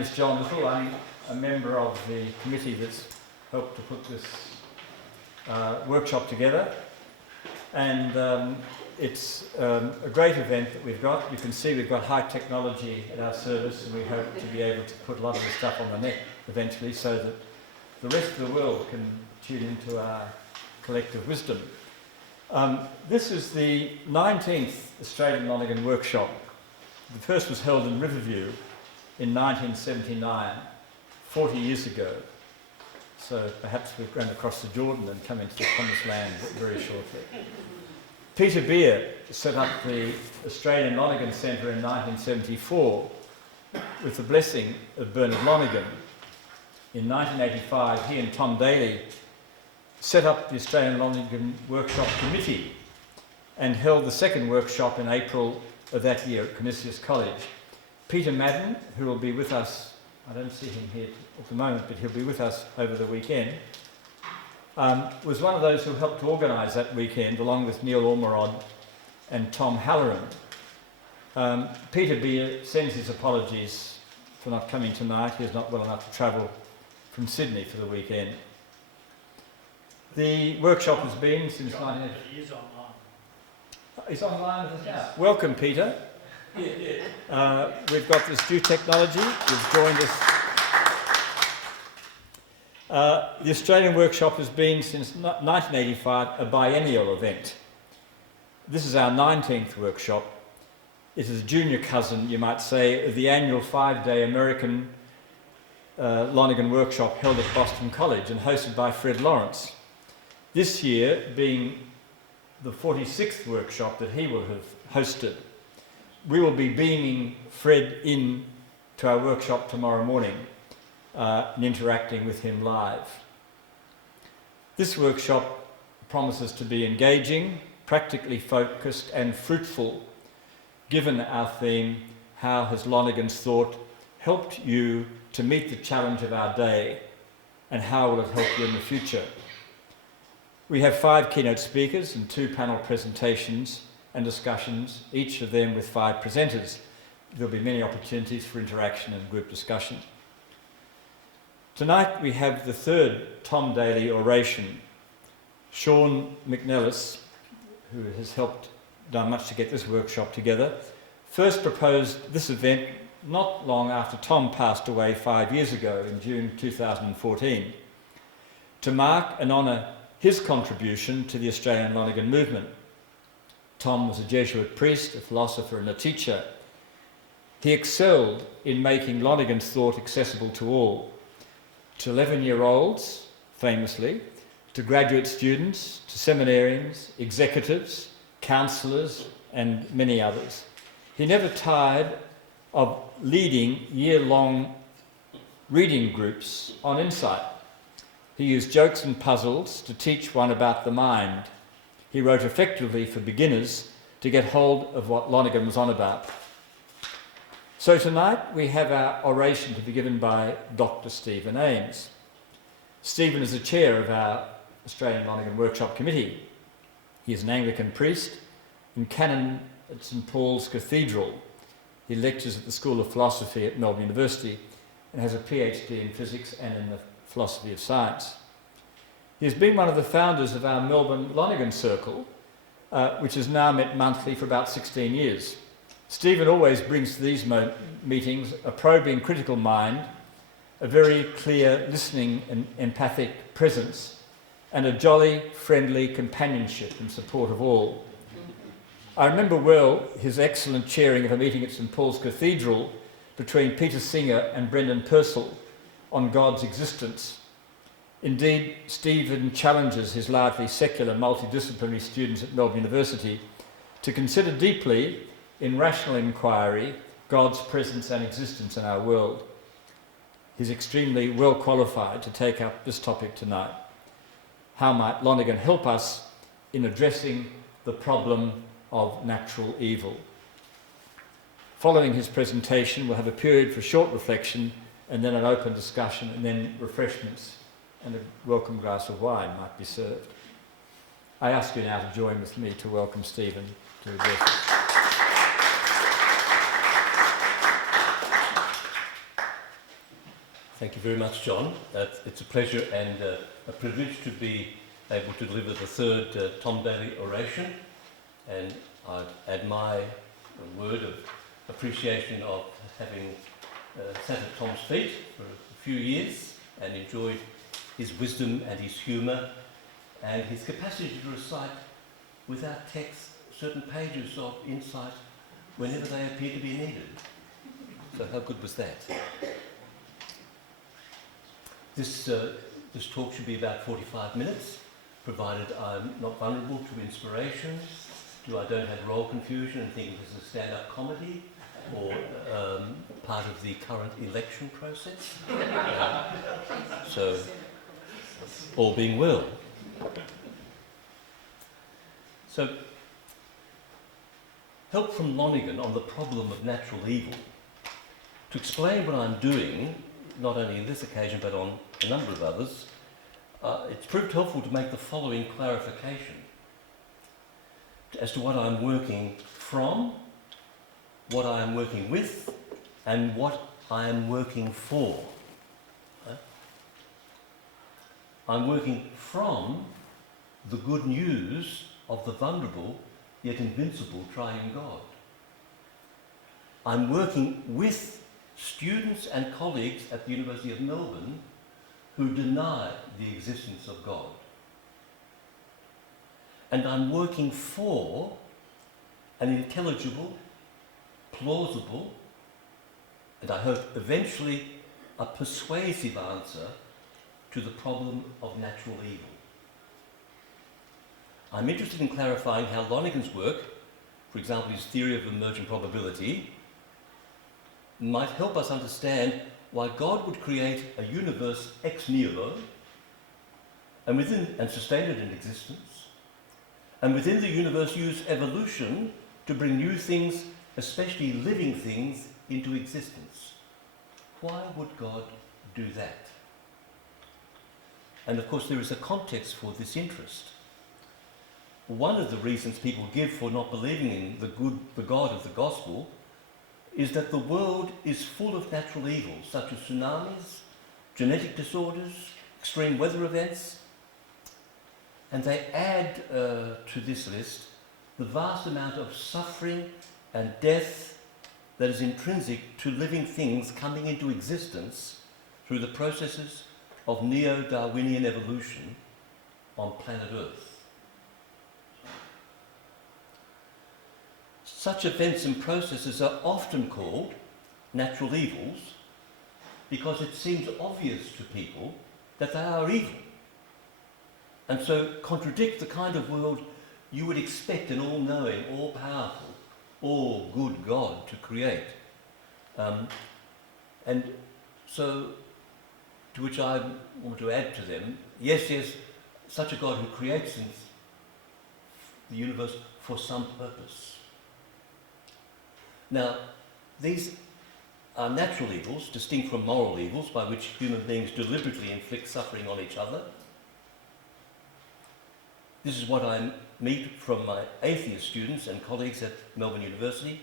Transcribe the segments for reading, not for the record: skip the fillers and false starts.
is John Little. I'm a member of the committee that's helped to put this workshop together, and it's a great event that we've got. You can see we've got high technology at our service, and we hope to be able to put a lot of the stuff on the net eventually so that the rest of the world can tune into our collective wisdom. This is the 19th Australian Lonergan workshop. The first was held in Riverview in 1979, 40 years ago. So perhaps we've gone across the Jordan and come into the promised land very shortly. Peter Beer set up the Australian Lonergan Centre in 1974 with the blessing of Bernard Lonergan. In 1985, he and Tom Daly set up the Australian Lonergan Workshop Committee and held the second workshop in April of that year at Canisius College. Peter Madden, who will be with us, I don't see him here at the moment, but he'll be with us over the weekend, was one of those who helped to organise that weekend, along with Neil Ormerod and Tom Halloran. Peter Beer sends his apologies for not coming tonight. He is not well enough to travel from Sydney for the weekend. The workshop has been since 1980. He is online. He's online with us now. Welcome, Peter. We've got this new technology. You've joined us. The Australian workshop has been since 1985 a biennial event. This is our 19th workshop. It is a junior cousin, you might say, of the annual 5-day American Lonergan workshop held at Boston College and hosted by Fred Lawrence. This year being the 46th workshop that he will have hosted. We will be beaming Fred in to our workshop tomorrow morning and interacting with him live. This workshop promises to be engaging, practically focused and fruitful, given our theme, how has Lonergan's thought helped you to meet the challenge of our day, and how will it help you in the future? We have 5 keynote speakers and 2 panel presentations and discussions, each of them with 5 presenters. There'll be many opportunities for interaction and group discussion. Tonight we have the 3rd Tom Daly Oration. Sean McNellis, who has done much to get this workshop together, first proposed this event not long after Tom passed away 5 years ago in June 2014, to mark and honour his contribution to the Australian Lonergan movement. Tom was a Jesuit priest, a philosopher and a teacher. He excelled in making Lonergan's thought accessible to all, to 11-year-olds, famously, to graduate students, to seminarians, executives, counsellors, and many others. He never tired of leading year-long reading groups on insight. He used jokes and puzzles to teach one about the mind. He wrote effectively for beginners to get hold of what Lonergan was on about. So tonight we have our oration to be given by Dr. Stephen Ames. Stephen is the chair of our Australian Lonergan Workshop Committee. He is an Anglican priest and canon at St Paul's Cathedral. He lectures at the School of Philosophy at Melbourne University and has a PhD in physics and in the philosophy of science. He has been one of the founders of our Melbourne Lonergan Circle, which has now met monthly for about 16 years. Stephen always brings to these meetings a probing critical mind, a very clear listening and empathic presence, and a jolly, friendly companionship and support of all. I remember well his excellent chairing of a meeting at St Paul's Cathedral between Peter Singer and Brendan Purcell on God's existence. Indeed, Stephen challenges his largely secular multidisciplinary students at Melbourne University to consider deeply, in rational inquiry, God's presence and existence in our world. He's extremely well qualified to take up this topic tonight. How might Lonergan help us in addressing the problem of natural evil? Following his presentation, we'll have a period for short reflection and then an open discussion, and then refreshments and a welcome glass of wine might be served. I ask you now to join with me to welcome Stephen to address us. Thank you very much, John. It's a pleasure and a privilege to be able to deliver the third Tom Daly oration, and I'd add my word of appreciation of having sat at Tom's feet for a few years and enjoyed his wisdom and his humour and his capacity to recite without text certain pages of insight whenever they appear to be needed. So how good was that? This talk should be about 45 minutes, provided I'm not vulnerable to inspiration, I don't have role confusion and think this is a stand-up comedy, or part of the current election process. So, all being well. So, help from Lonergan on the problem of natural evil. To explain what I'm doing, not only in this occasion but on a number of others, it's proved helpful to make the following clarification as to what I'm working from, what I am working with, and what I am working for. I'm working from the good news of the vulnerable yet invincible triune God. I'm working with students and colleagues at the University of Melbourne who deny the existence of God. And I'm working for an intelligible, plausible, and I hope eventually a persuasive answer to the problem of natural evil. I'm interested in clarifying how Lonergan's work, for example his theory of emergent probability, might help us understand why God would create a universe ex nihilo and sustain it in existence, and within the universe use evolution to bring new things, especially living things, into existence. Why would God do that? And of course there is a context for this interest. One of the reasons people give for not believing in the God of the Gospel is that the world is full of natural evils, such as tsunamis, genetic disorders, extreme weather events, and they add to this list the vast amount of suffering and death that is intrinsic to living things coming into existence through the processes of neo-Darwinian evolution on planet Earth. Such events and processes are often called natural evils because it seems obvious to people that they are evil, and so contradict the kind of world you would expect an all-knowing, all-powerful, all-good God to create. And so, to which I want to add to them, yes, such a God who creates the universe for some purpose. Now, these are natural evils, distinct from moral evils, by which human beings deliberately inflict suffering on each other. This is what I meet from my atheist students and colleagues at Melbourne University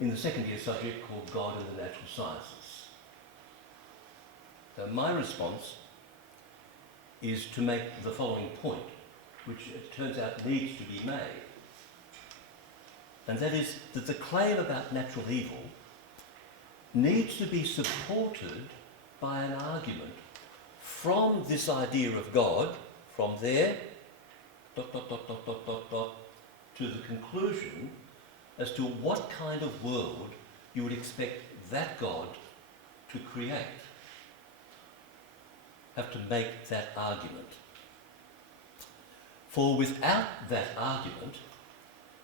in the second year subject called God and the Natural Sciences. So my response is to make the following point, which it turns out needs to be made. And that is that the claim about natural evil needs to be supported by an argument from this idea of God, from there, to the conclusion as to what kind of world you would expect that God to create. Have to make that argument. For without that argument,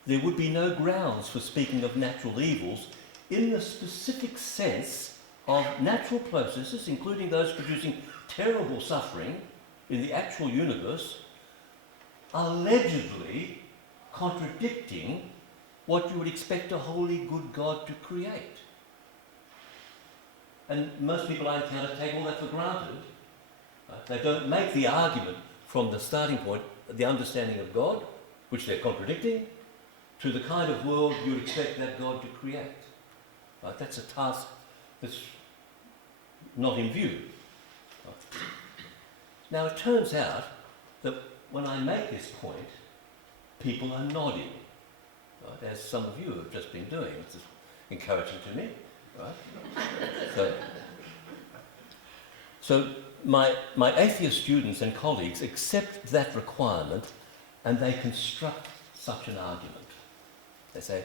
there would be no grounds for speaking of natural evils in the specific sense of natural processes, including those producing terrible suffering in the actual universe, allegedly contradicting what you would expect a holy, good God to create. And most people I encounter take all that for granted. They don't make the argument from the starting point, the understanding of God, which they're contradicting, to the kind of world you would expect that God to create. Right? That's a task that's not in view. Now it turns out that when I make this point, people are nodding, right, as some of you have just been doing. It's encouraging to me, right? So my atheist students and colleagues accept that requirement and they construct such an argument. They say,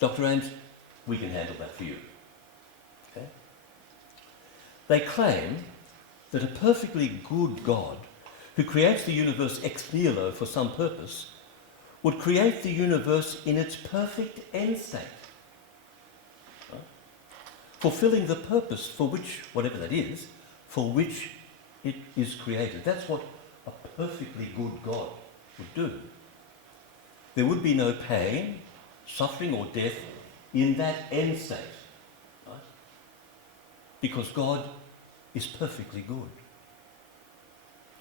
Dr. Ames, we can handle that for you. Okay? They claim that a perfectly good God who creates the universe ex nihilo for some purpose would create the universe in its perfect end state, right? Fulfilling the purpose for which, whatever that is, for which it is created. That's what a perfectly good God would do. There would be no pain, suffering or death in that end state, right? Because God is perfectly good.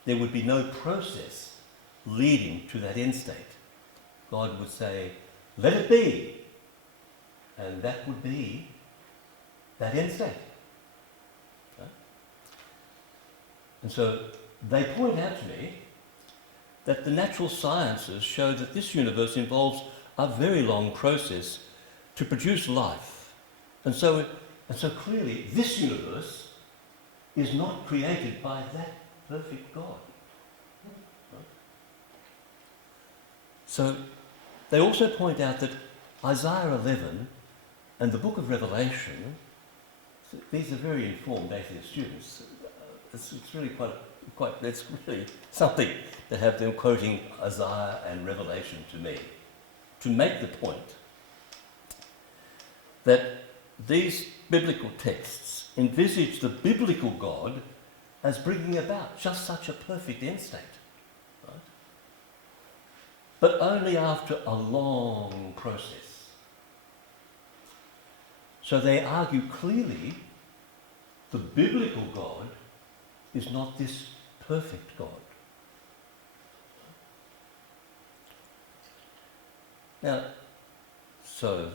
There would be no process leading to that end state. God would say, let it be, and that would be that end state. Right? And so they point out to me that the natural sciences show that this universe involves a very long process to produce life. And so clearly this universe is not created by that perfect God. Right? So they also point out that Isaiah 11 and the book of Revelation, these are very informed atheist students. It's really it's really something to have them quoting Isaiah and Revelation to me, to make the point that these biblical texts envisage the biblical God as bringing about just such a perfect end state, right? But only after a long process. So they argue clearly the biblical God is not this perfect God. Now, so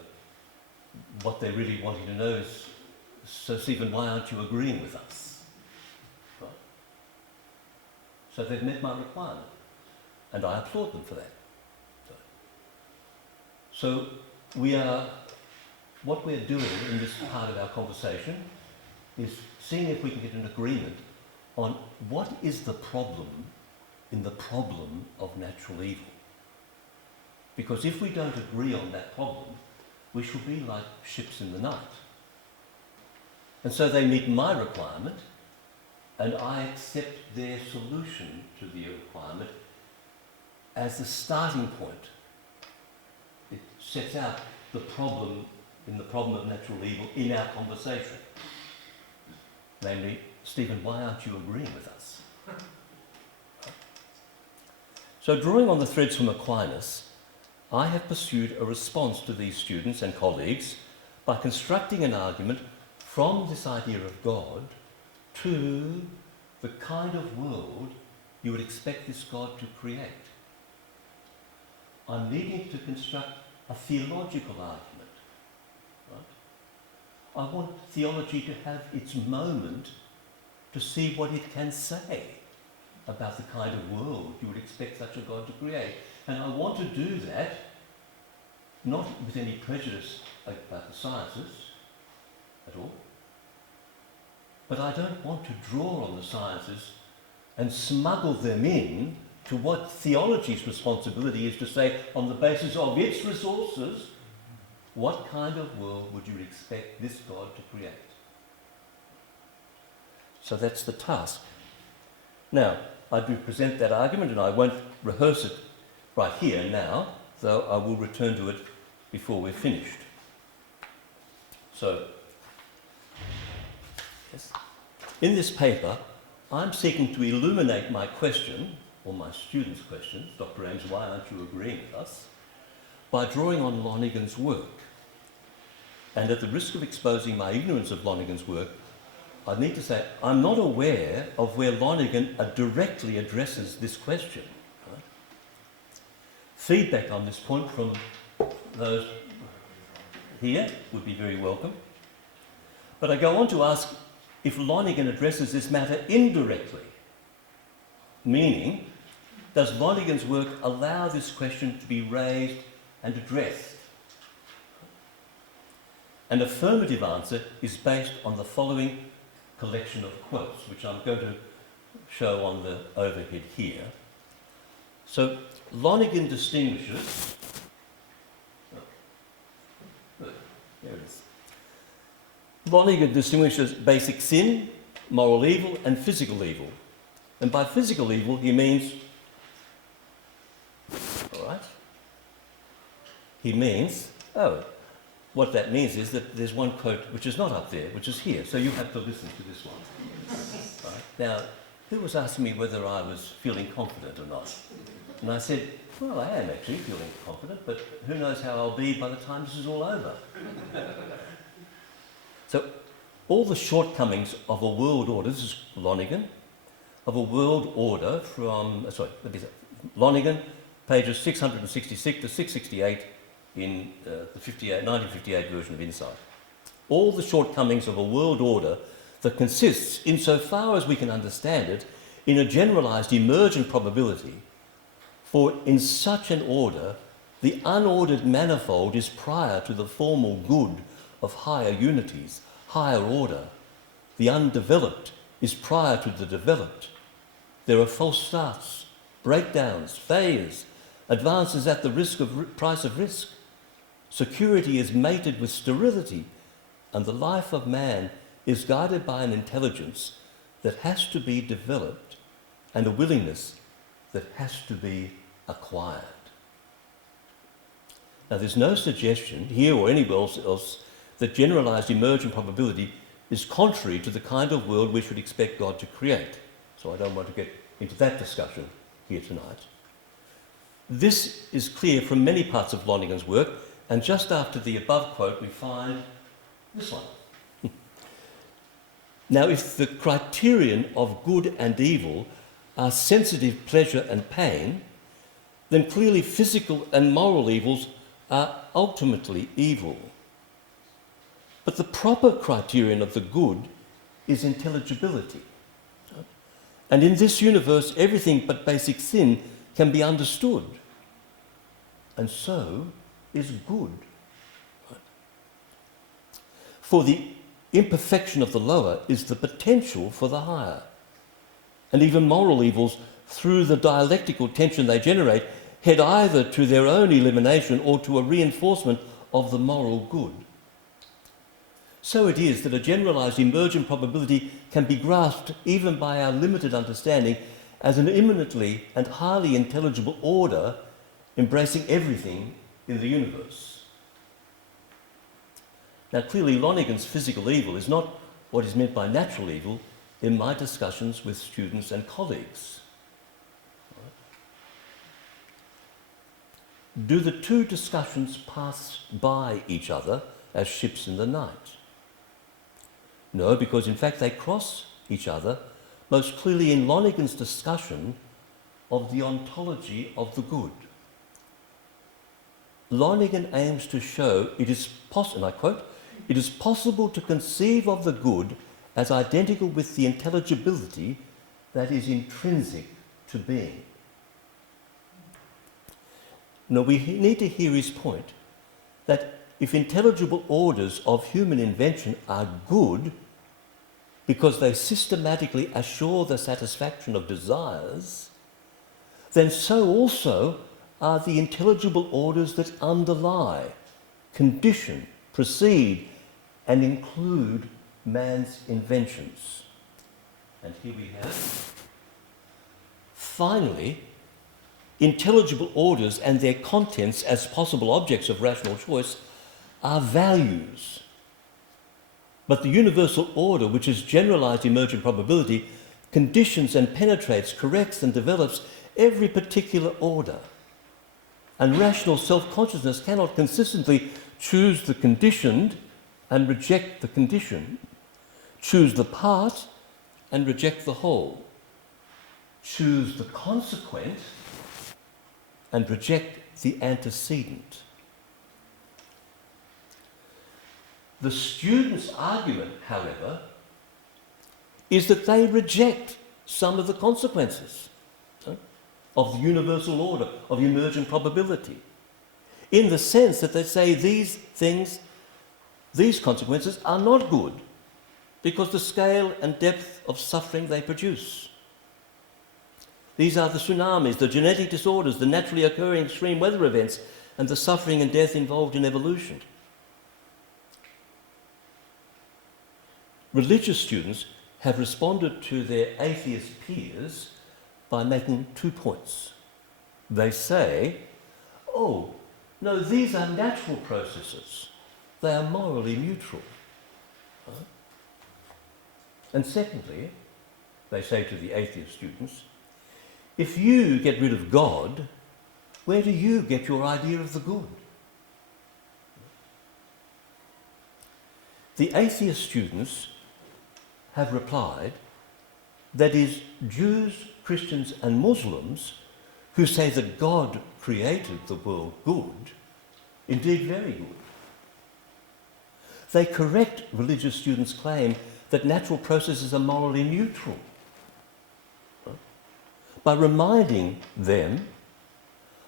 what they're really wanting to know is, so Stephen, why aren't you agreeing with us? Right? So they've met my requirement, and I applaud them for that. So what we're doing in this part of our conversation is seeing if we can get an agreement on what is the problem in the problem of natural evil. Because if we don't agree on that problem, we shall be like ships in the night. And so they meet my requirement, and I accept their solution to the requirement as the starting point. It sets out the problem in the problem of natural evil in our conversation. Namely, Stephen, why aren't you agreeing with us? So drawing on the threads from Aquinas, I have pursued a response to these students and colleagues by constructing an argument from this idea of God to the kind of world you would expect this God to create. I'm needing to construct a theological argument. Right? I want theology to have its moment to see what it can say about the kind of world you would expect such a God to create. And I want to do that not with any prejudice about the sciences at all, but I don't want to draw on the sciences and smuggle them in to what theology's responsibility is to say, on the basis of its resources, what kind of world would you expect this God to create? So that's the task. Now, I do present that argument, and I won't rehearse it right here now, though I will return to it before we're finished. So, yes. In this paper, I'm seeking to illuminate my question, or my students' question, Dr. Ames, why aren't you agreeing with us, by drawing on Lonergan's work. And at the risk of exposing my ignorance of Lonergan's work, I need to say I'm not aware of where Lonergan directly addresses this question. Right? Feedback on this point from those here would be very welcome. But I go on to ask if Lonergan addresses this matter indirectly. Meaning, does Lonergan's work allow this question to be raised and addressed? An affirmative answer is based on the following collection of quotes, which I'm going to show on the overhead here. So, Lonergan distinguishes... There it is. Lonergan distinguishes basic sin, moral evil, and physical evil. And by physical evil, he means... All right? He means... what that means is that there's one quote which is not up there, which is here. So you have to listen to this one. Right? Now, who was asking me whether I was feeling confident or not? And I said, well, I am actually feeling confident, but who knows how I'll be by the time this is all over. So, all the shortcomings of a world order, this is Lonergan, of a world order from, Lonergan, pages 666 to 668 in the 1958 version of Insight. All the shortcomings of a world order that consists, insofar as we can understand it, in a generalised emergent probability, for in such an order, the unordered manifold is prior to the formal good of higher unities, higher order. The undeveloped is prior to the developed. There are false starts, breakdowns, failures, advances at the price of risk. Security is mated with sterility, and the life of man is guided by an intelligence that has to be developed and a willingness that has to be acquired. Now, there's no suggestion here or anywhere else that generalised emergent probability is contrary to the kind of world we should expect God to create. So I don't want to get into that discussion here tonight. This is clear from many parts of Lonergan's work, and just after the above quote we find this one. Now, if the criterion of good and evil are sensitive pleasure and pain, then clearly physical and moral evils are ultimately evil. But the proper criterion of the good is intelligibility. And in this universe, everything but basic sin can be understood. And so is good. For the imperfection of the lower is the potential for the higher. And even moral evils, through the dialectical tension they generate, head either to their own elimination or to a reinforcement of the moral good. So it is that a generalised emergent probability can be grasped even by our limited understanding as an imminently and highly intelligible order embracing everything in the universe. Now, clearly, Lonergan's physical evil is not what is meant by natural evil in my discussions with students and colleagues. Do the two discussions pass by each other as ships in the night? No, because in fact they cross each other most clearly in Lonergan's discussion of the ontology of the good. Lonergan aims to show it is possible, and I quote, "It is possible to conceive of the good as identical with the intelligibility that is intrinsic to being." Now, we need to hear his point that if intelligible orders of human invention are good because they systematically assure the satisfaction of desires, then so also are the intelligible orders that underlie, condition, precede, and include man's inventions. And here we have, finally, intelligible orders and their contents as possible objects of rational choice are values. But the universal order, which is generalised emergent probability, conditions and penetrates, corrects and develops every particular order. And rational self-consciousness cannot consistently choose the conditioned and reject the condition, choose the part and reject the whole, choose the consequent and reject the antecedent. The student's argument, however, is that they reject some of the consequences. of the universal order, of emergent probability, in the sense that they say these things, these consequences are not good because the scale and depth of suffering they produce. These are the tsunamis, the genetic disorders, the naturally occurring extreme weather events, and the suffering and death involved in evolution. Religious students have responded to their atheist peers by making 2 points. They say, oh, no, these are natural processes. They are morally neutral. Right? And secondly, they say to the atheist students, if you get rid of God, where do you get your idea of the good? The atheist students have replied, that is, Jews, Christians and Muslims who say that God created the world good, indeed very good. They correct religious students' claim that natural processes are morally neutral by reminding them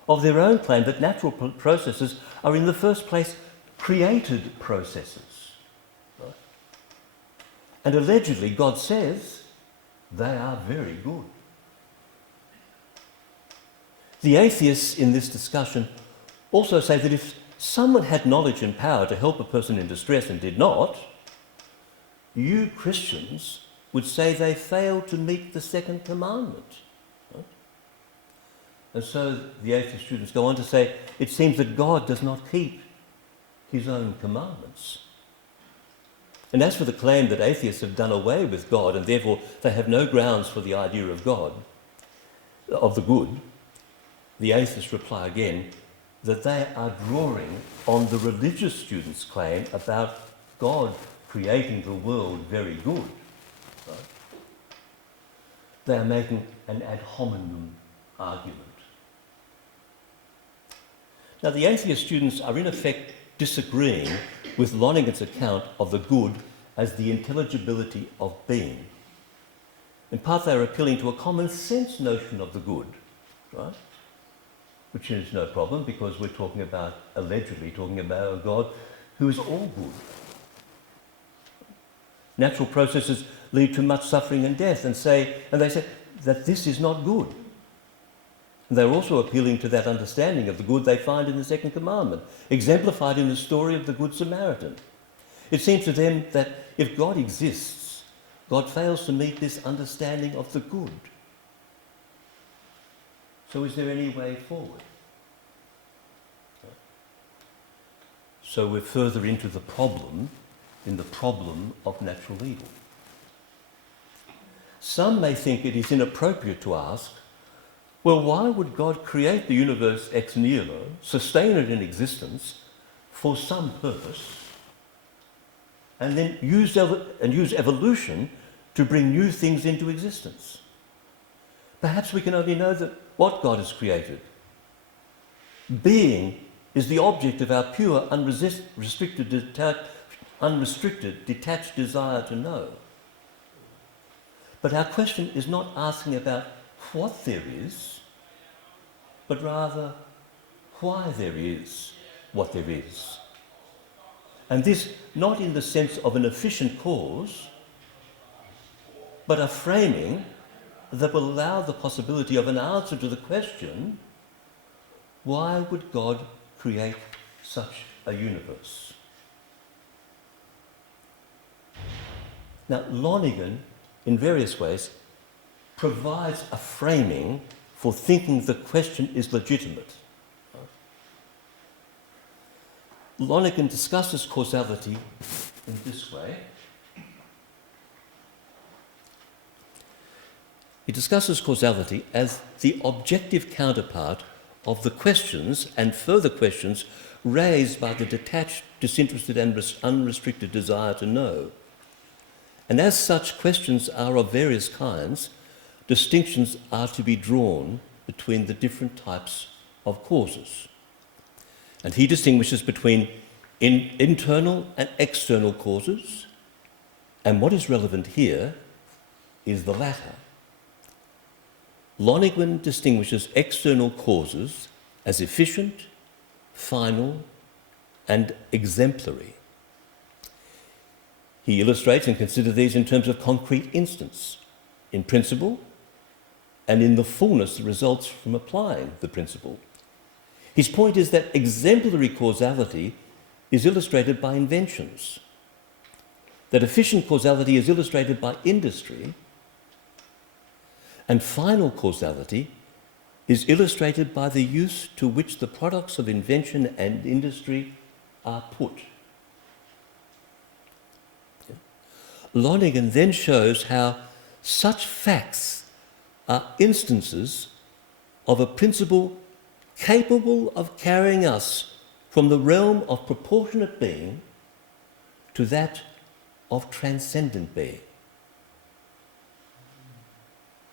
of their own claim that natural processes are in the first place created processes. Right? And allegedly God says they are very good. The atheists in this discussion also say that if someone had knowledge and power to help a person in distress and did not, you Christians would say they failed to meet the second commandment. Right? And so the atheist students go on to say, it seems that God does not keep his own commandments. And as for the claim that atheists have done away with God and therefore they have no grounds for the idea of God, of the good, the atheists reply again that they are drawing on the religious students' claim about God creating the world very good. Right? They are making an ad hominem argument. Now, the atheist students are in effect disagreeing with Lonergan's account of the good as the intelligibility of being. In part, they are appealing to a common sense notion of the good, right? Which is no problem because we're allegedly talking about a God who is all good. Natural processes lead to much suffering and death, and they say that this is not good. And they're also appealing to that understanding of the good they find in the second commandment, exemplified in the story of the Good Samaritan. It seems to them that if God exists, God fails to meet this understanding of the good. So is there any way forward? So we're further into the problem, in the problem of natural evil. Some may think it is inappropriate to ask, well, why would God create the universe ex nihilo, sustain it in existence for some purpose, and then use evolution to bring new things into existence? Perhaps we can only know that what God has created. Being is the object of our pure, unrestricted, detached desire to know. But our question is not asking about what there is, but rather why there is what there is. And this not in the sense of an efficient cause, but a framing that will allow the possibility of an answer to the question, why would God create such a universe? Now, Lonergan, in various ways, provides a framing for thinking the question is legitimate. Lonergan discusses causality in this way. He discusses causality as the objective counterpart of the questions and further questions raised by the detached, disinterested and unrestricted desire to know. And as such questions are of various kinds, distinctions are to be drawn between the different types of causes. And he distinguishes between internal and external causes, and what is relevant here is the latter. Lonergan distinguishes external causes as efficient, final, and exemplary. He illustrates and considers these in terms of concrete instance, in principle, and in the fullness that results from applying the principle. His point is that exemplary causality is illustrated by inventions, that efficient causality is illustrated by industry, and final causality is illustrated by the use to which the products of invention and industry are put. Lonergan then shows how such facts are instances of a principle capable of carrying us from the realm of proportionate being to that of transcendent being.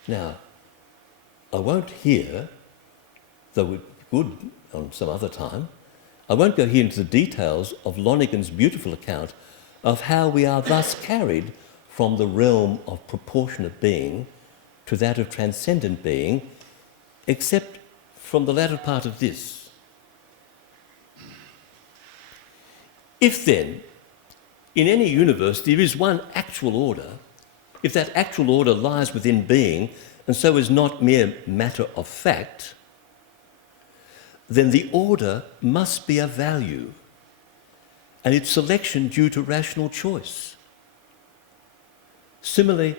Now, I won't here, though it would on some other time, I won't go here into the details of Lonergan's beautiful account of how we are thus carried from the realm of proportionate being to that of transcendent being, except from the latter part of this. If then, in any universe, there is one actual order, if that actual order lies within being and so is not mere matter of fact, then the order must be of value and its selection due to rational choice. Similarly,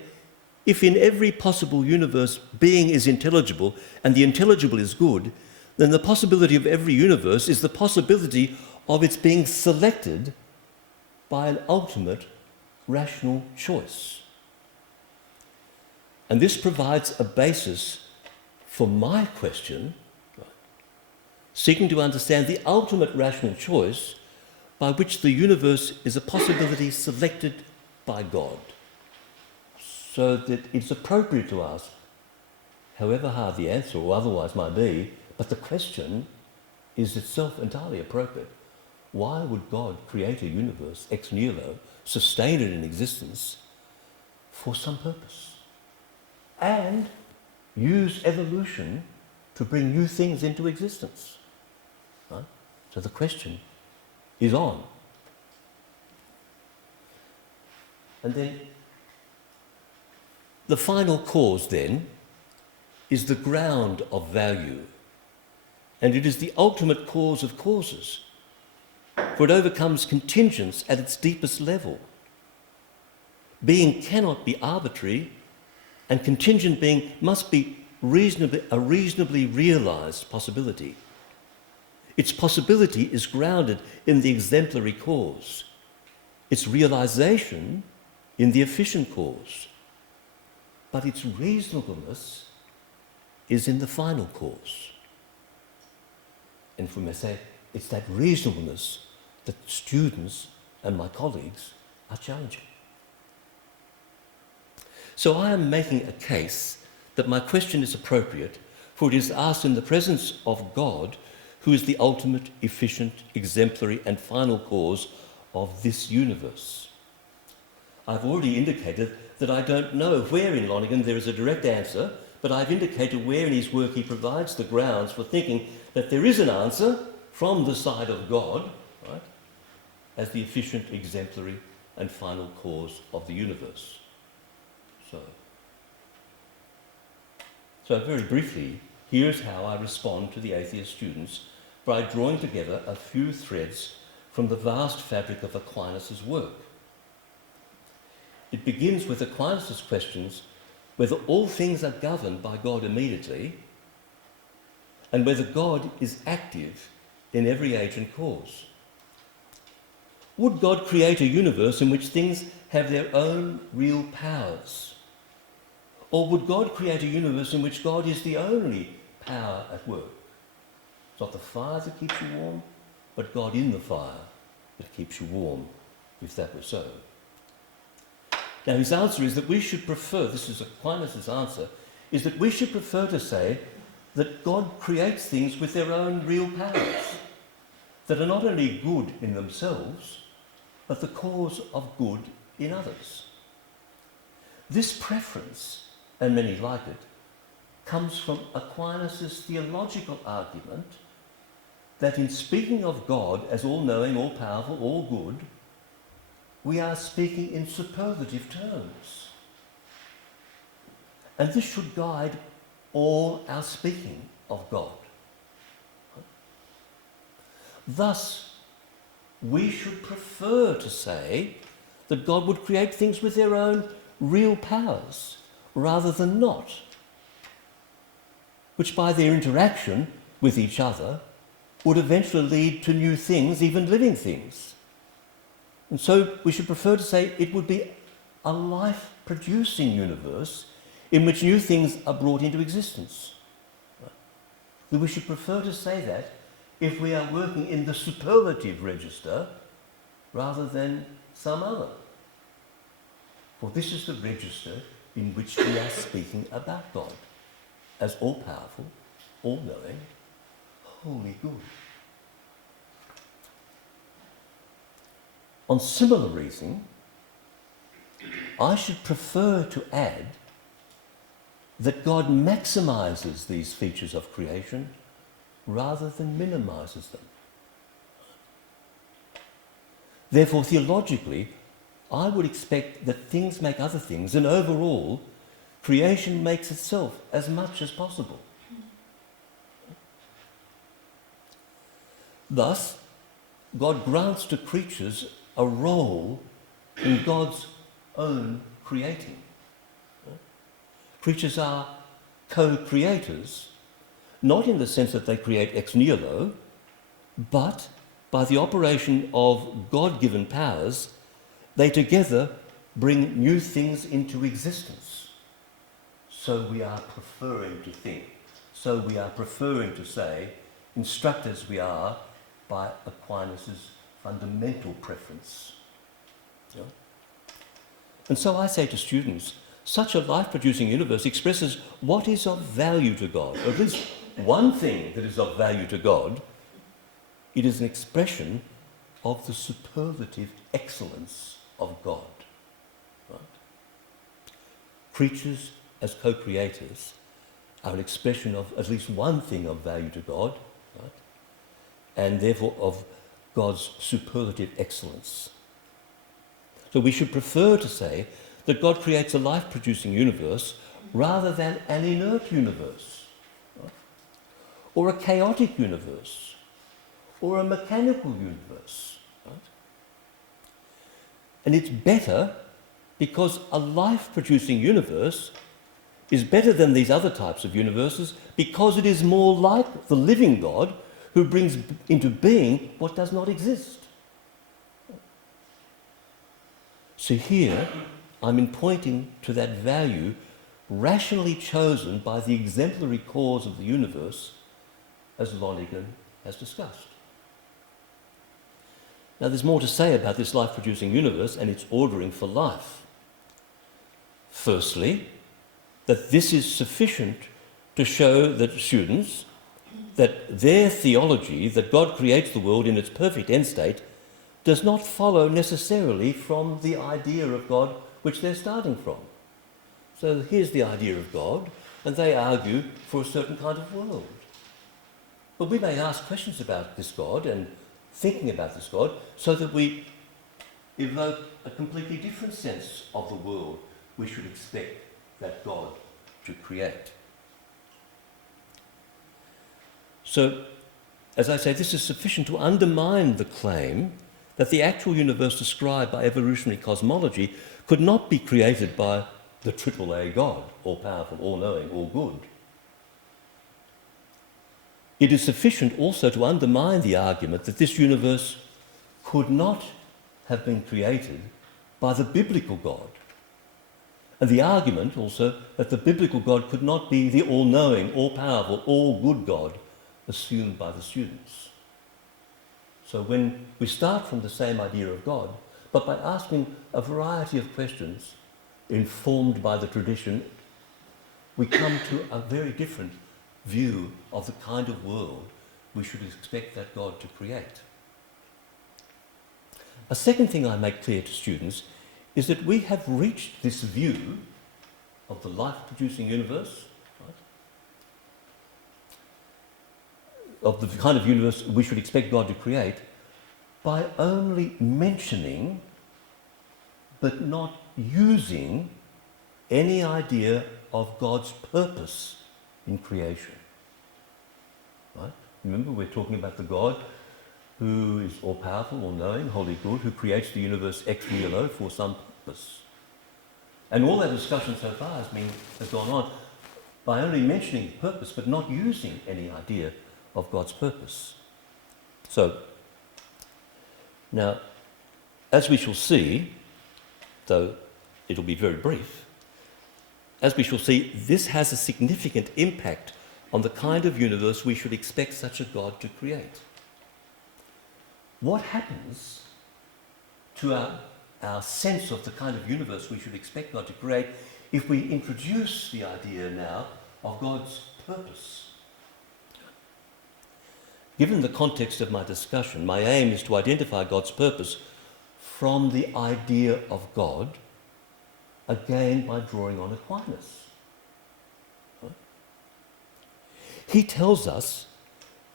if in every possible universe being is intelligible and the intelligible is good, then the possibility of every universe is the possibility of its being selected by an ultimate rational choice. And this provides a basis for my question, seeking to understand the ultimate rational choice by which the universe is a possibility selected by God, so that it's appropriate to ask, however hard the answer or otherwise might be, but the question is itself entirely appropriate. Why would God create a universe ex nihilo, sustain it in existence for some purpose, and use evolution to bring new things into existence? Right? So the question is on. And then the final cause then is the ground of value, and it is the ultimate cause of causes, for it overcomes contingents at its deepest level. Being cannot be arbitrary, and contingent being must be a reasonably realised possibility. Its possibility is grounded in the exemplary cause, its realisation in the efficient cause, but its reasonableness is in the final cause. And if we may say, it's that reasonableness that students and my colleagues are challenging. So I am making a case that my question is appropriate, for it is asked in the presence of God, who is the ultimate, efficient, exemplary and final cause of this universe. I've already indicated that I don't know where in Lonergan there is a direct answer, but I've indicated where in his work he provides the grounds for thinking that there is an answer from the side of God, right, as the efficient, exemplary and final cause of the universe. So very briefly, here's how I respond to the atheist students by drawing together a few threads from the vast fabric of Aquinas' work. It begins with Aquinas' questions whether all things are governed by God immediately and whether God is active in every age and cause. Would God create a universe in which things have their own real powers? Or would God create a universe in which God is the only power at work? It's not the fire that keeps you warm, but God in the fire that keeps you warm, if that were so. Now his answer is that we should prefer, this is Aquinas' answer, is that we should prefer to say that God creates things with their own real powers, that are not only good in themselves, but the cause of good in others. This preference, and many like it, comes from Aquinas' theological argument that in speaking of God as all-knowing, all-powerful, all-good, we are speaking in superlative terms. And this should guide all our speaking of God. Thus, we should prefer to say that God would create things with their own real powers rather than not, which by their interaction with each other would eventually lead to new things, even living things. And so we should prefer to say it would be a life-producing universe in which new things are brought into existence. That we should prefer to say that if we are working in the superlative register rather than some other. For this is the register in which we are speaking about God as all-powerful, all-knowing, wholly good. On similar reasoning, I should prefer to add that God maximizes these features of creation rather than minimizes them. Therefore, theologically, I would expect that things make other things, and overall, creation makes itself as much as possible. Thus, God grants to creatures a role in God's own creating. Creatures are co-creators, not in the sense that they create ex nihilo, but by the operation of God-given powers, they together bring new things into existence. So we are preferring to think, so we are preferring to say, instruct as we are by Aquinas' fundamental preference. Yeah? And so I say to students, such a life-producing universe expresses what is of value to God, or at least one thing that is of value to God. It is an expression of the superlative excellence of God. Right? Creatures as co-creators are an expression of at least one thing of value to God, right? And therefore of God's superlative excellence. So we should prefer to say that God creates a life-producing universe rather than an inert universe, right? Or a chaotic universe, or a mechanical universe. Right? And it's better because a life-producing universe is better than these other types of universes because it is more like the living God who brings into being what does not exist. So here, I'm pointing to that value rationally chosen by the exemplary cause of the universe, as Lonergan has discussed. Now, there's more to say about this life-producing universe and its ordering for life. Firstly, that this is sufficient to show that students that their theology, that God creates the world in its perfect end state, does not follow necessarily from the idea of God which they're starting from. So here's the idea of God, and they argue for a certain kind of world. But we may ask questions about this God and thinking about this God so that we evoke a completely different sense of the world we should expect that God to create. So, as I say, this is sufficient to undermine the claim that the actual universe described by evolutionary cosmology could not be created by the AAA God, all-powerful, all-knowing, all-good. It is sufficient also to undermine the argument that this universe could not have been created by the biblical God, and the argument also that the biblical God could not be the all-knowing, all-powerful, all-good God assumed by the students. So when we start from the same idea of God, but by asking a variety of questions informed by the tradition, we come to a very different view of the kind of world we should expect that God to create. A second thing I make clear to students is that we have reached this view of the life-producing universe, right, of the kind of universe we should expect God to create by only mentioning but not using any idea of God's purpose in creation. Right? Remember, we're talking about the God who is all-powerful, all-knowing, wholly good, who creates the universe ex nihilo for some purpose. And all that discussion so far has gone on by only mentioning purpose but not using any idea of God's purpose. So, now, as we shall see, though it'll be very brief, as we shall see, this has a significant impact on the kind of universe we should expect such a God to create. What happens to our sense of the kind of universe we should expect God to create if we introduce the idea now of God's purpose? Given the context of my discussion, my aim is to identify God's purpose from the idea of God, again by drawing on Aquinas. Right? He tells us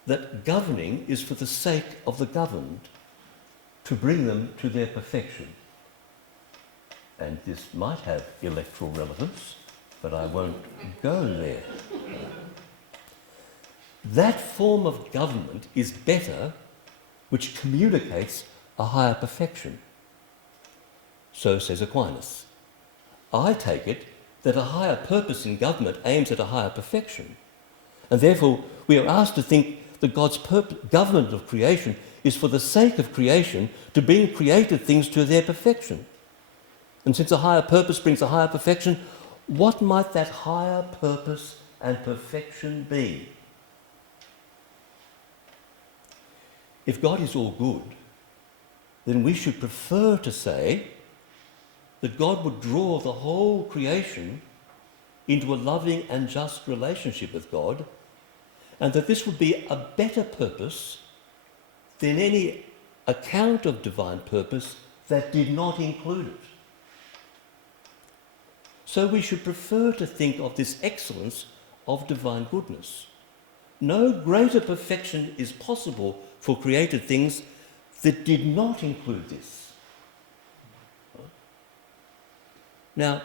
that governing is for the sake of the governed, to bring them to their perfection. And this might have electoral relevance, but I won't go there. That form of government is better which communicates a higher perfection. So says Aquinas. I take it that a higher purpose in government aims at a higher perfection. And therefore we are asked to think that God's government of creation is for the sake of creation, to bring created things to their perfection. And since a higher purpose brings a higher perfection, what might that higher purpose and perfection be? If God is all good, then we should prefer to say that God would draw the whole creation into a loving and just relationship with God, and that this would be a better purpose than any account of divine purpose that did not include it. So we should prefer to think of this excellence of divine goodness. No greater perfection is possible for created things that did not include this. Now,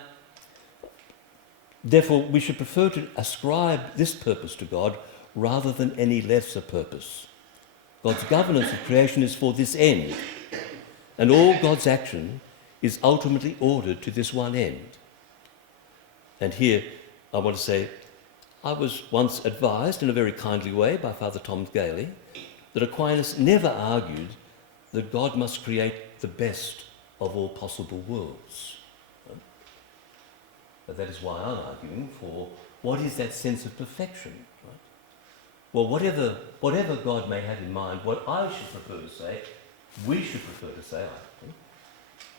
therefore, we should prefer to ascribe this purpose to God rather than any lesser purpose. God's governance of creation is for this end, and all God's action is ultimately ordered to this one end. And here I want to say, I was once advised in a very kindly way by Father Tom Daly that Aquinas never argued that God must create the best of all possible worlds. But that is why I'm arguing for what is that sense of perfection. Right? Well, whatever God may have in mind, what I should prefer to say, we should prefer to say, I think,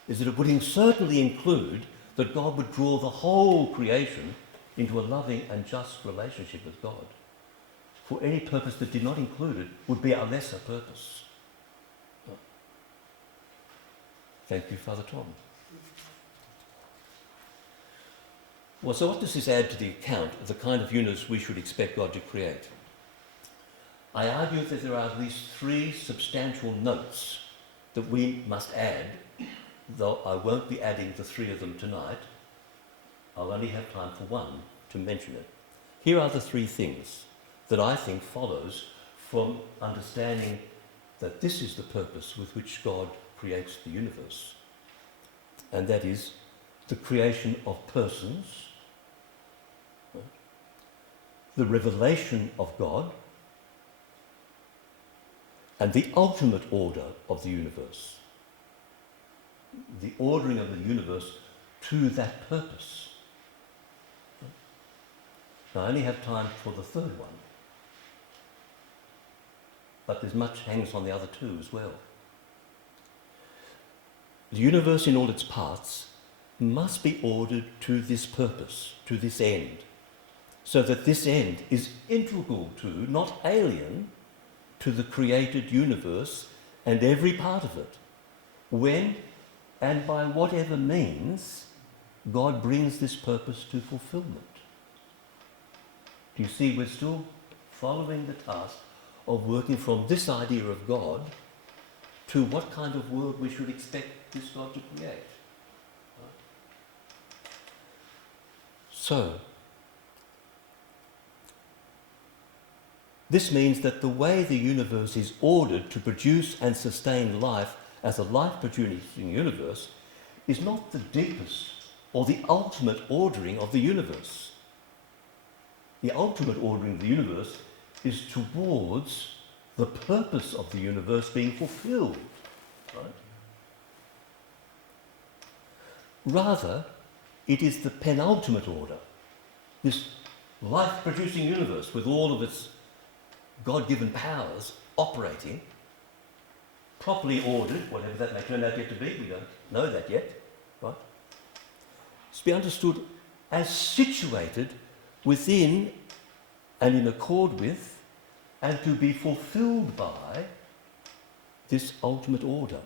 is that it would certainly include that God would draw the whole creation into a loving and just relationship with God. For any purpose that did not include it would be a lesser purpose. Thank you, Father Tom. Well, so what does this add to the account of the kind of universe we should expect God to create? I argue that there are at least three substantial notes that we must add, though I won't be adding the three of them tonight. I'll only have time for one to mention it. Here are the three things that I think follows from understanding that this is the purpose with which God creates the universe. And that is the creation of persons, right? The revelation of God, and the ultimate order of the universe. The ordering of the universe to that purpose. Now, I only have time for the third one, but there's much hangs on the other two as well. The universe in all its parts must be ordered to this purpose, to this end, so that this end is integral to, not alien, to the created universe and every part of it, when and by whatever means God brings this purpose to fulfillment. Do you see, we're still following the task of working from this idea of God to what kind of world we should expect this God to create. Right? So, this means that the way the universe is ordered to produce and sustain life as a life-producing universe is not the deepest or the ultimate ordering of the universe. The ultimate ordering of the universe is towards the purpose of the universe being fulfilled. Right? Rather, it is the penultimate order, this life-producing universe with all of its God-given powers operating, properly ordered, whatever that may turn out yet to be, we don't know that yet, right? It's to be understood as situated within and in accord with and to be fulfilled by this ultimate order,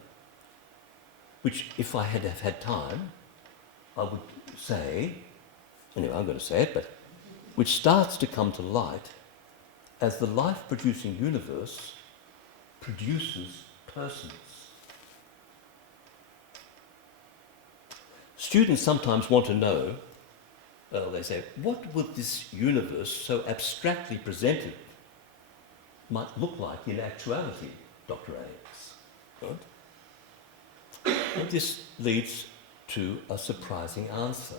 which, if I had have had time, I would say, anyway, I'm going to say it, but which starts to come to light as the life-producing universe produces persons. Students sometimes want to know, they say, what would this universe so abstractly presented might look like in actuality, Dr. Ames? Right? And this leads to a surprising answer.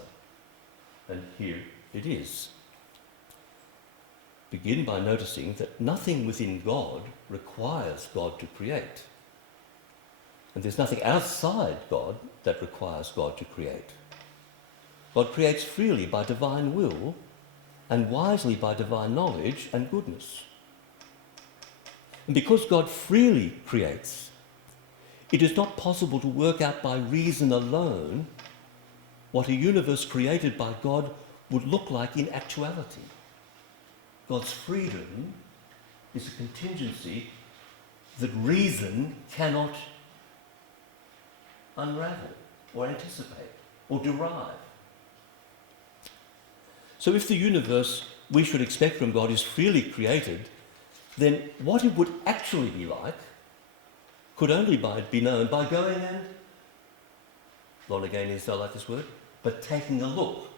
And here it is. Begin by noticing that nothing within God requires God to create. And there's nothing outside God that requires God to create. God creates freely by divine will and wisely by divine knowledge and goodness. And because God freely creates, it is not possible to work out by reason alone what a universe created by God would look like in actuality. God's freedom is a contingency that reason cannot unravel or anticipate or derive. So if the universe we should expect from God is freely created, then what it would actually be like could only be known by going and, Lonergan is, I like this word, but taking a look.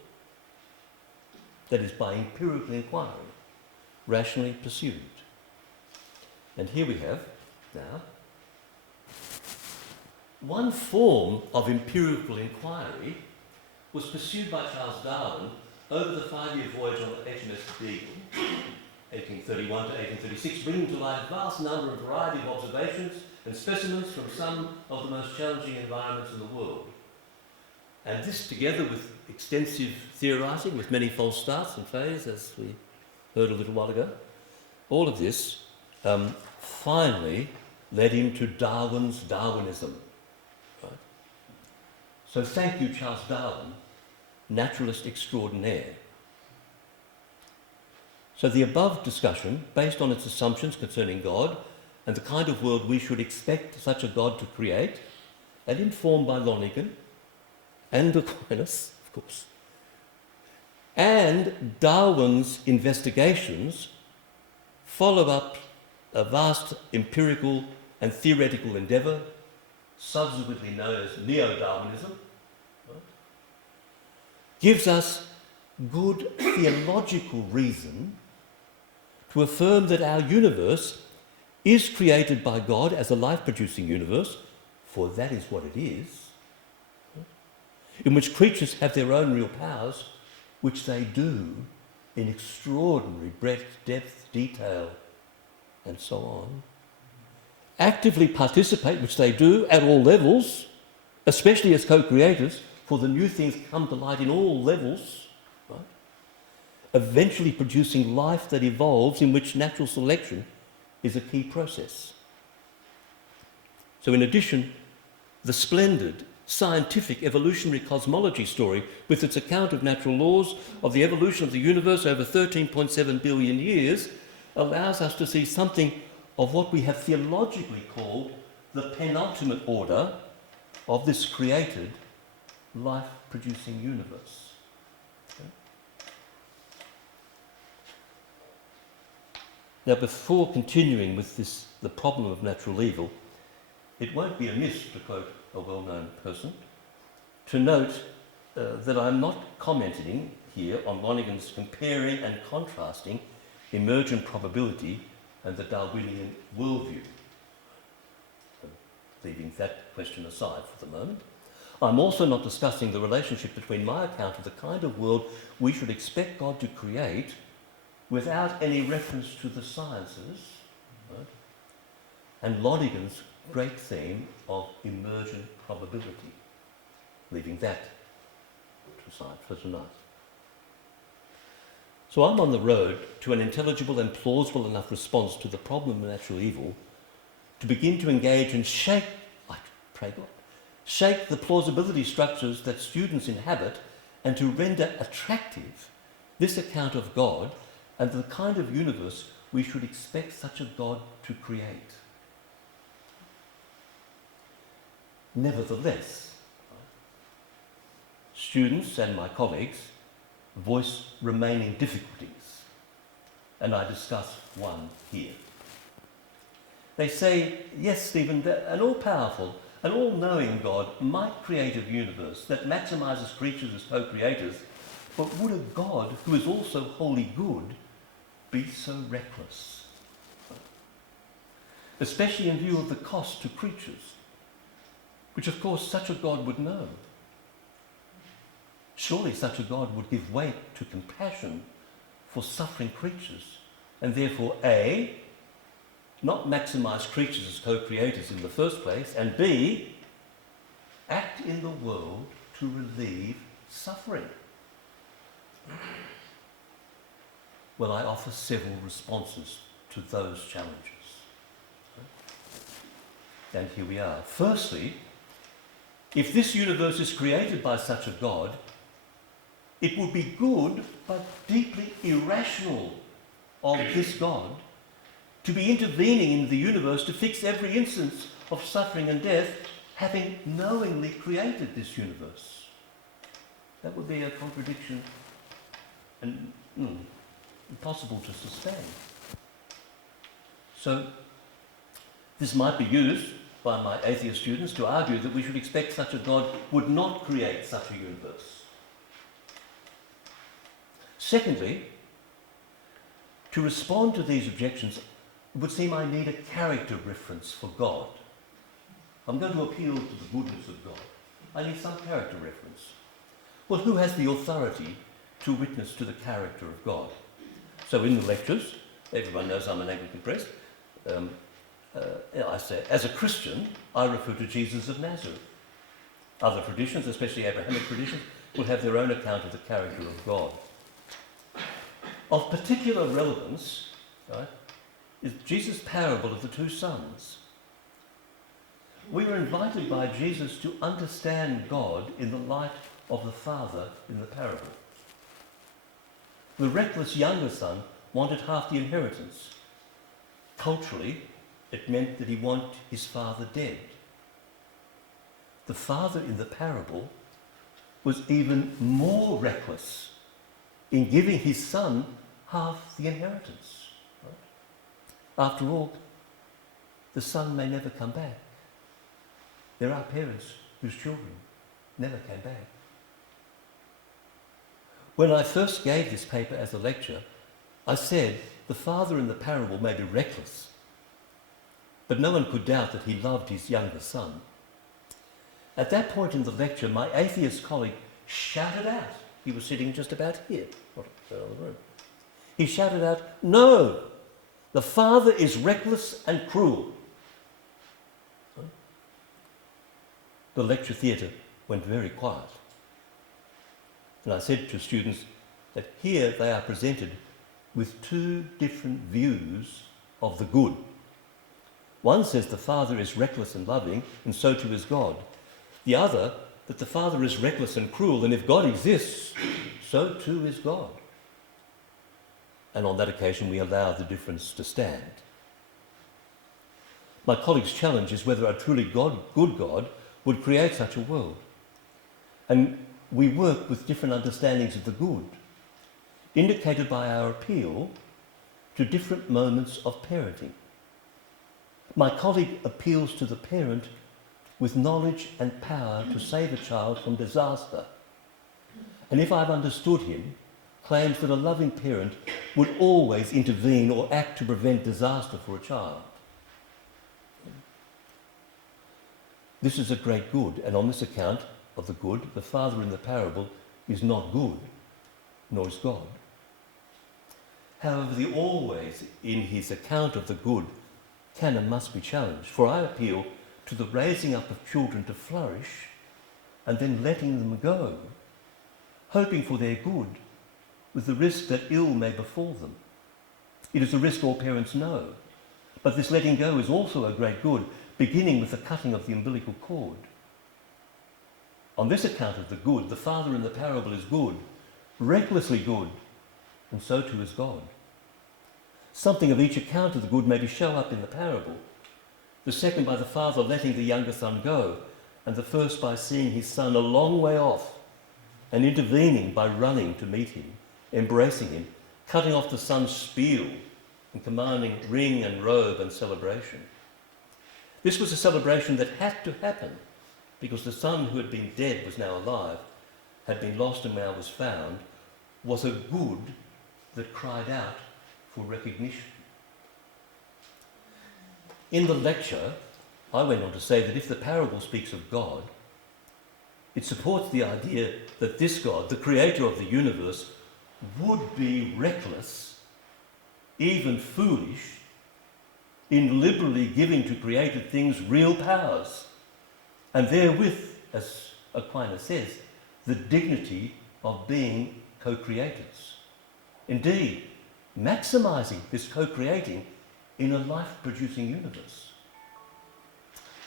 That is, by empirical inquiry, rationally pursued. And here we have, now, one form of empirical inquiry was pursued by Charles Darwin over the 5-year voyage on the HMS Daly, 1831 to 1836, bringing to light a vast number and variety of observations and specimens from some of the most challenging environments in the world. And this, together with extensive theorising, with many false starts and failures, as we heard a little while ago, all of this finally led him to Darwin's Darwinism. Right? So thank you, Charles Darwin, naturalist extraordinaire. So the above discussion, based on its assumptions concerning God and the kind of world we should expect such a God to create, and informed by Lonergan and Aquinas, of course, and Darwin's investigations, follow up a vast empirical and theoretical endeavour, subsequently known as Neo-Darwinism, right, gives us good theological reason to affirm that our universe is created by God as a life-producing universe, for that is what it is, in which creatures have their own real powers, which they do in extraordinary breadth, depth, detail, and so on. Actively participate, which they do at all levels, especially as co-creators, for the new things come to light in all levels, right? Eventually producing life that evolves, in which natural selection is a key process. So in addition, the splendid scientific evolutionary cosmology story, with its account of natural laws of the evolution of the universe over 13.7 billion years, allows us to see something of what we have theologically called the penultimate order of this created life-producing universe. Okay? Now, before continuing with the problem of natural evil, it won't be amiss, to quote a well-known person, to note that I'm not commenting here on Lonergan's comparing and contrasting emergent probability and the Darwinian worldview. Leaving that question aside for the moment. I'm also not discussing the relationship between my account of the kind of world we should expect God to create without any reference to the sciences, right, and Lonergan's great theme of emergent probability. Leaving that aside for tonight. So I'm on the road to an intelligible and plausible enough response to the problem of natural evil to begin to engage and shake, I pray God, shake the plausibility structures that students inhabit and to render attractive this account of God and the kind of universe we should expect such a God to create. Nevertheless, students and my colleagues voice remaining difficulties, and I discuss one here. They say, yes, Stephen, that an all-powerful, an all-knowing God might create a universe that maximises creatures as co-creators, but would a God who is also wholly good be so reckless? Especially in view of the cost to creatures, which of course such a God would know. Surely such a God would give weight to compassion for suffering creatures, and therefore A, not maximise creatures as co-creators in the first place, and B, act in the world to relieve suffering. Well, I offer several responses to those challenges. And here we are. Firstly, if this universe is created by such a God, it would be good but deeply irrational of this God to be intervening in the universe to fix every instance of suffering and death, having knowingly created this universe. That would be a contradiction and impossible to sustain. So this might be used by my atheist students to argue that we should expect such a God would not create such a universe. Secondly, to respond to these objections, it would seem I need a character reference for God. I'm going to appeal to the goodness of God. I need some character reference. Well, who has the authority to witness to the character of God? So in the lectures, everyone knows I'm an Anglican priest, I say, as a Christian, I refer to Jesus of Nazareth. Other traditions, especially Abrahamic traditions, will have their own account of the character of God. Of particular relevance, right, is Jesus' parable of the two sons. We were invited by Jesus to understand God in the light of the Father in the parable. The reckless younger son wanted half the inheritance. Culturally, it meant that he wanted his father dead. The father in the parable was even more reckless in giving his son half the inheritance. Right? After all, the son may never come back. There are parents whose children never came back. When I first gave this paper as a lecture, I said the father in the parable may be reckless, but no one could doubt that he loved his younger son. At that point in the lecture, my atheist colleague shouted out. He was sitting just about here, not further on the room. He shouted out, "No, the father is reckless and cruel." The lecture theatre went very quiet. And I said to students that here they are presented with two different views of the good. One says the father is reckless and loving, and so too is God. The other, that the father is reckless and cruel, and if God exists, so too is God. And on that occasion we allow the difference to stand. My colleague's challenge is whether a truly good God would create such a world. And we work with different understandings of the good, indicated by our appeal to different moments of parenting. My colleague appeals to the parent with knowledge and power to save a child from disaster. And if I've understood him, claims that a loving parent would always intervene or act to prevent disaster for a child. This is a great good, and on this account of the good, the father in the parable is not good, nor is God. However, the always in his account of the good can and must be challenged, for I appeal to the raising up of children to flourish and then letting them go, hoping for their good, with the risk that ill may befall them. It is a risk all parents know, but this letting go is also a great good, beginning with the cutting of the umbilical cord. On this account of the good, the father in the parable is good, recklessly good, and so too is God. Something of each account of the good maybe show up in the parable. The second by the father letting the younger son go, and the first by seeing his son a long way off and intervening by running to meet him, embracing him, cutting off the son's spiel and commanding ring and robe and celebration. This was a celebration that had to happen because the son who had been dead was now alive, had been lost and now was found, was a good that cried out for recognition. In the lecture, I went on to say that if the parable speaks of God, it supports the idea that this God, the creator of the universe, would be reckless, even foolish, in liberally giving to created things real powers, and therewith, as Aquinas says, the dignity of being co-creators. Indeed, maximising this co-creating in a life-producing universe.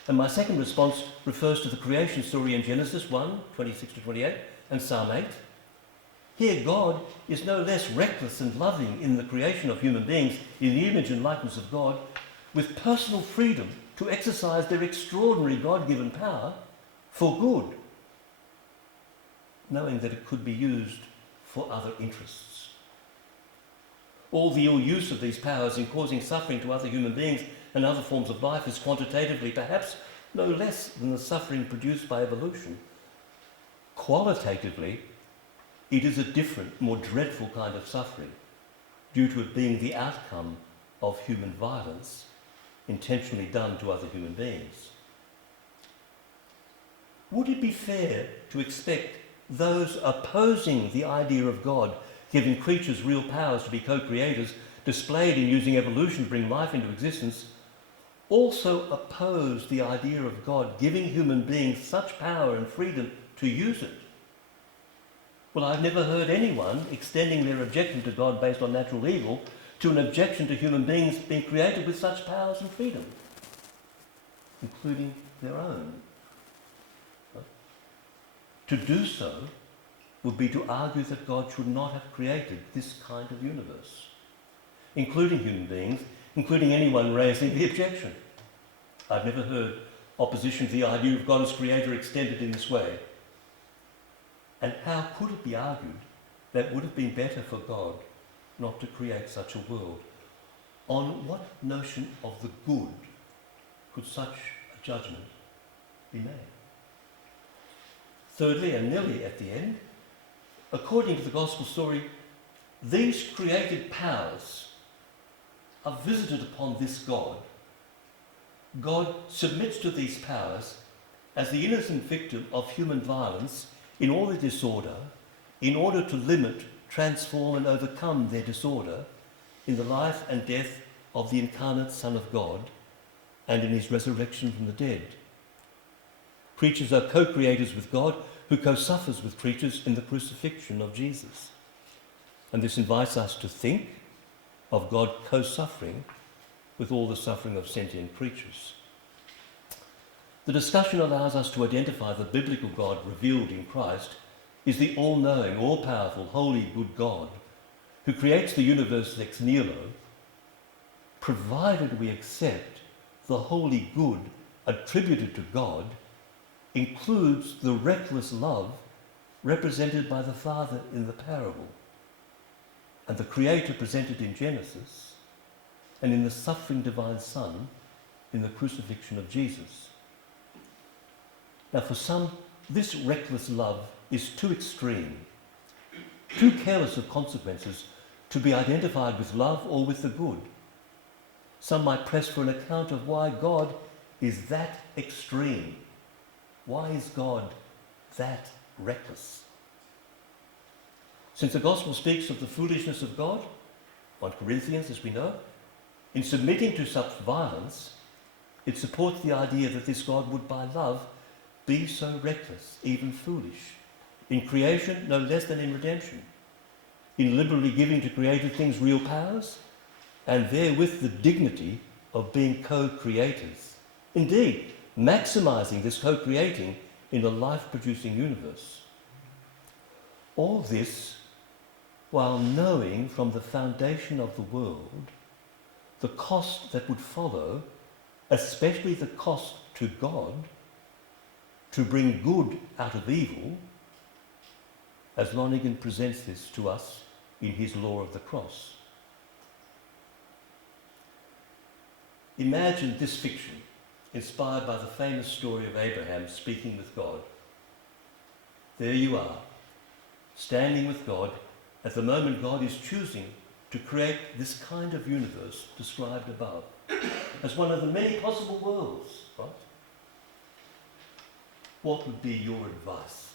And my second response refers to the creation story in Genesis 1, 26-28, and Psalm 8. Here God is no less reckless and loving in the creation of human beings in the image and likeness of God, with personal freedom to exercise their extraordinary God-given power for good, knowing that it could be used for other interests. All the ill use of these powers in causing suffering to other human beings and other forms of life is quantitatively perhaps no less than the suffering produced by evolution. Qualitatively, it is a different, more dreadful kind of suffering, due to it being the outcome of human violence intentionally done to other human beings. Would it be fair to expect those opposing the idea of God giving creatures real powers to be co-creators, displayed in using evolution to bring life into existence, also oppose the idea of God giving human beings such power and freedom to use it? Well, I've never heard anyone extending their objection to God based on natural evil to an objection to human beings being created with such powers and freedom, including their own. To do so would be to argue that God should not have created this kind of universe, including human beings, including anyone raising the objection. I've never heard opposition to the idea of God as creator extended in this way. And how could it be argued that it would have been better for God not to create such a world? On what notion of the good could such a judgment be made? Thirdly, and nearly at the end, according to the gospel story, these created powers are visited upon this God. God submits to these powers as the innocent victim of human violence in all their disorder, in order to limit, transform and overcome their disorder in the life and death of the incarnate Son of God and in his resurrection from the dead. Creatures are co-creators with God, who co-suffers with creatures in the crucifixion of Jesus. And this invites us to think of God co-suffering with all the suffering of sentient creatures. The discussion allows us to identify the biblical God revealed in Christ is the all-knowing, all-powerful, holy, good God who creates the universe ex nihilo, provided we accept the holy good attributed to God includes the reckless love represented by the Father in the parable, and the Creator presented in Genesis and in the suffering divine Son in the crucifixion of Jesus. Now for some, this reckless love is too extreme, too careless of consequences to be identified with love or with the good. Some might press for an account of why God is that extreme. Why is God that reckless? Since the Gospel speaks of the foolishness of God, 1 Corinthians, as we know, in submitting to such violence, it supports the idea that this God would, by love, be so reckless, even foolish, in creation no less than in redemption, in liberally giving to created things real powers, and therewith the dignity of being co-creators. Indeed, maximising this co-creating in a life-producing universe. All this while knowing from the foundation of the world the cost that would follow, especially the cost to God, to bring good out of evil, as Lonergan presents this to us in his Law of the Cross. Imagine this fiction, inspired by the famous story of Abraham speaking with God. There you are, standing with God at the moment God is choosing to create this kind of universe described above, as one of the many possible worlds, right? What would be your advice?